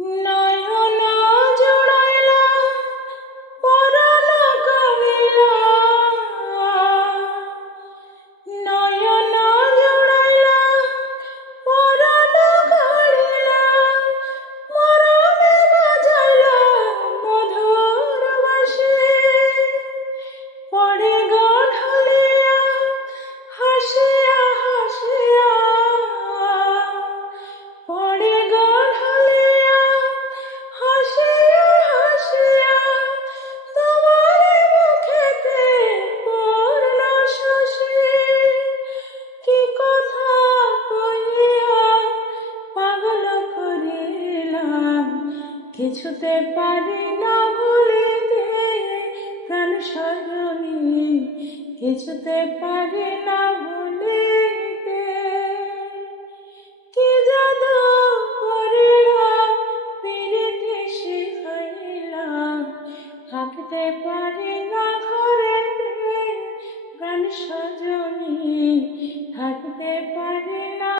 নয়ন জুড়াইলা পরাণ কাড়িলা, নয়ন জুড়াইলা পরাণ কাড়িলা, মরণে বাজাইলা মধুর বাঁশি। পড়ে গো ঢলিয়া হাসিয়া হাসিয়া, পড়ে গো ঢলিয়া হাসিয়া হাসিয়া, তোমার মুখেতে পূর্ণ শশী। কি কথা কহিয়া পাগল করিলাম, কিছুতে পারি না ভুলিতে প্রাণ সজনী, কিছুতে পারি না ভুলিতে। কি জাদু করিলা পিরিতি শিখাইলা, থাকতে পারি না ঘরেতে প্রাণ সজনী, থাকতে পারি না।